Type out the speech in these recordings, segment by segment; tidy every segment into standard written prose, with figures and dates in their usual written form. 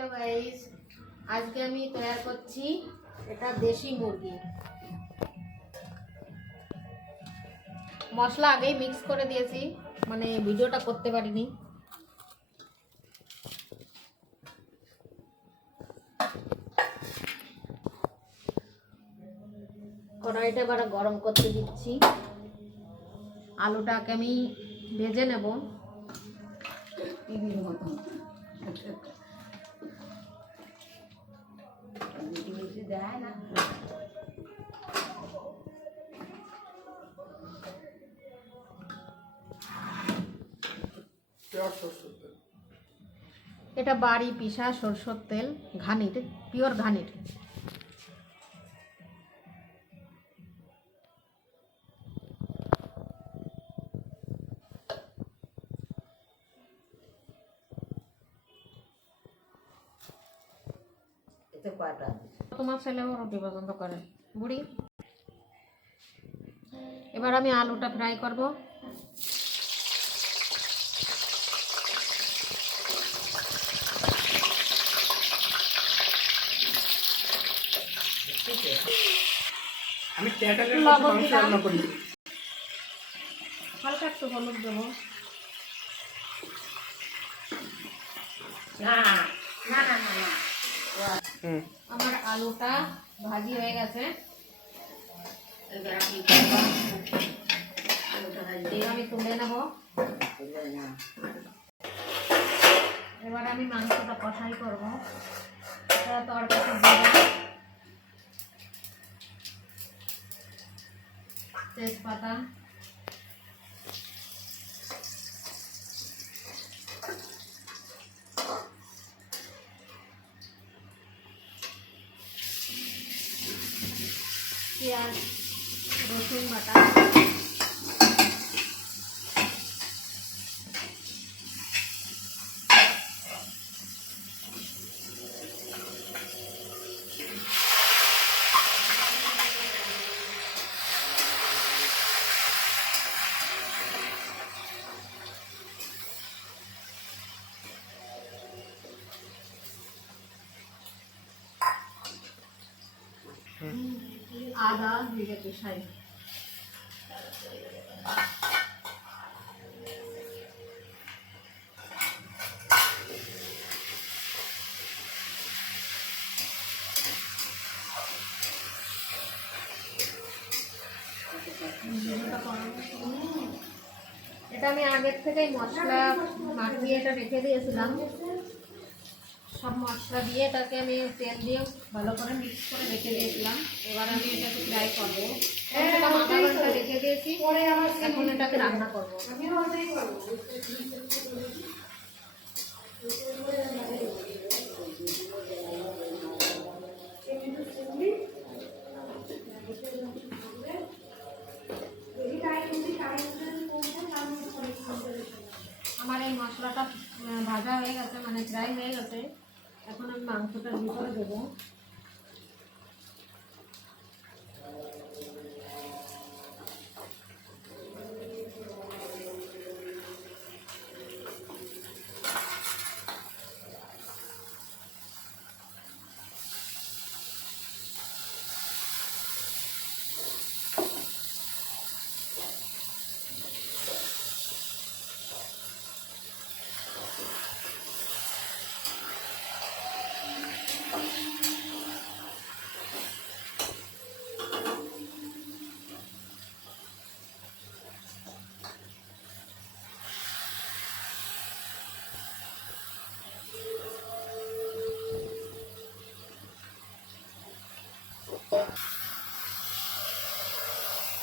Hello guys, आज के আমি তৈয়ার করছি এটা দেশি মুরগি। মশলা আগেই মিক্স করে দিয়েছি, মানে ভিডিওটা করতে পারিনি। কড়াইটা এবার গরম করতে দিচ্ছি। আলুটাকে আমি ভেজে নেব। এটা বাড়ি পিসা সরষের তেল, ঘানির, পিওর ঘানির। তোমার ছেলেও রুটি পছন্দ করে বুড়ি। এবার আমি আলুটা ফ্রাই করব। আমি ট্যাটালের মাংস রান্না করি। হালকা একটু হলুদ দেবো। আমার আলুটা ভাজি হয়ে গেছে। আমি তুলে নেব। এবার আমি মাংসটা কষাই করবো। তরকারি জিরা, তেজপাতা, পেঁয়াজ, রসুন বাটা, আদা জিরে কষাই। এটা আমি আগের থেকেই মশলা মাখিয়ে এটা রেখে দিয়েছিলাম। সব মশলা দিয়ে এটাকে আমি তেল দিয়ে ভালো করে মিক্স করে রেখে দিয়েছিলাম। এবার আমি এটাকে ফ্রাই করবো। আধা ঘন্টা রেখে দিয়েছি, এখন এটাকে রান্না করবো। আমার এই মশলাটা ভাজা হয়ে গেছে, মানে ফ্রাই হয়ে গেছে। এখন আমি মাংসটার ভিতরে দেবো।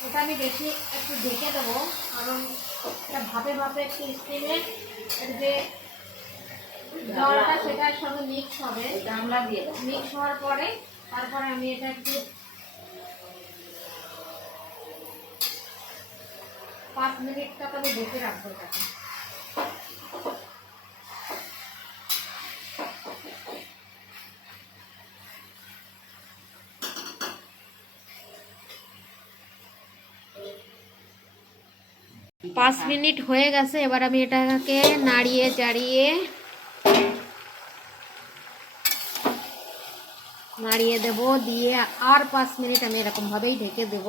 এটা আমি বেশি একটু ঢেকে দেবো, কারণ এটা ভাপে ভাপে একটু স্টিমে যে জলটা সেটার সঙ্গে মিক্স হবে। গামলা দিয়ে মিক্স হওয়ার পরে তারপরে আমি এটা একটু 5 মিনিট তক আমি ঢেকে রাখবো এটাকে। পাঁচ মিনিট হয়ে গেছে। এবার আমি এটাকে নাড়িয়ে চাড়িয়ে নাড়িয়ে দেব, দিয়ে আর 5 মিনিট আমি এরকমভাবেই ঢেকে দেব।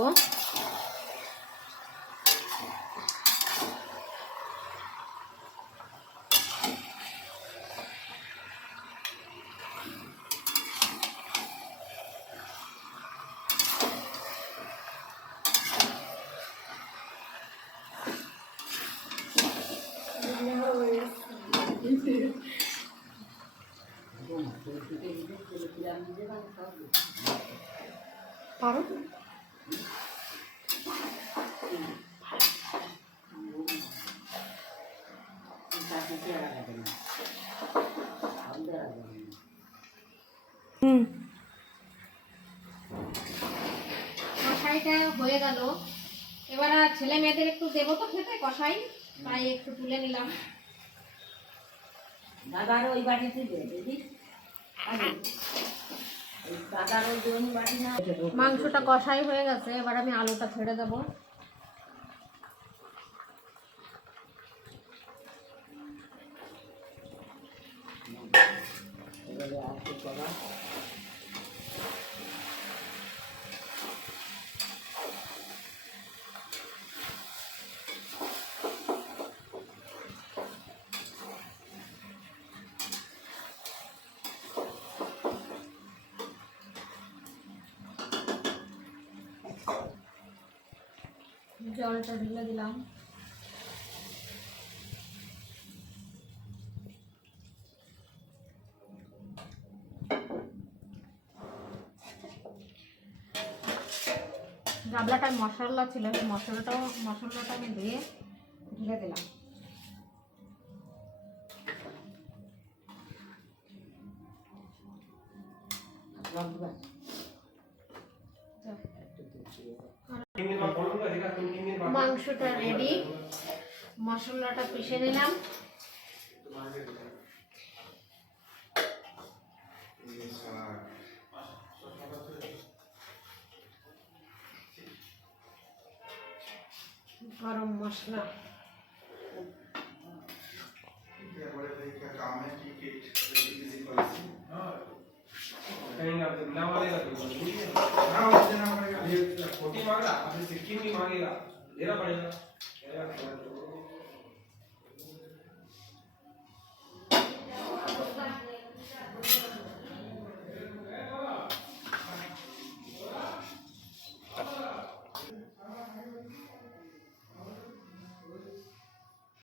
পারো? কষাইটা হয়ে গেল। এবার আর ছেলে মেয়েদের একটু দেবো তো খেতে কষাই, তাই একটু তুলে নিলাম। দাদার ওই বাড়িতে দে দিদি, দাদার ওই জন বাড়ি না। মাংসটা কষাই হয়ে গেছে, এবার আমি আলুটা ছেড়ে দেবো। জলটা ঢেলে দিলাম। গাবলাটায় মশলা ছিল, সেই মশলাটা আমি দিয়ে ঢেলে দিলাম। মাংসটা রেডি, মশলাটা পিষে নিলাম। গরম মশলা, छोटी मांग रहा, आपने सिक्किम की मांगेगा, देना पड़ेगा।